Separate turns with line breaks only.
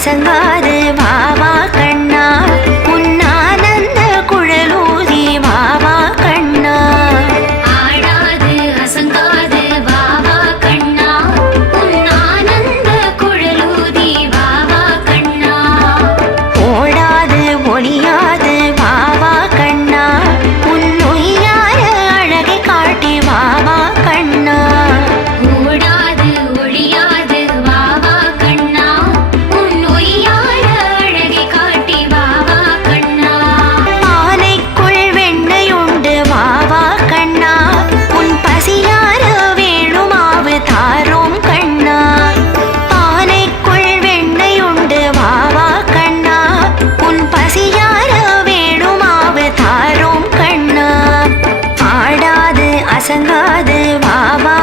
三个。பாபா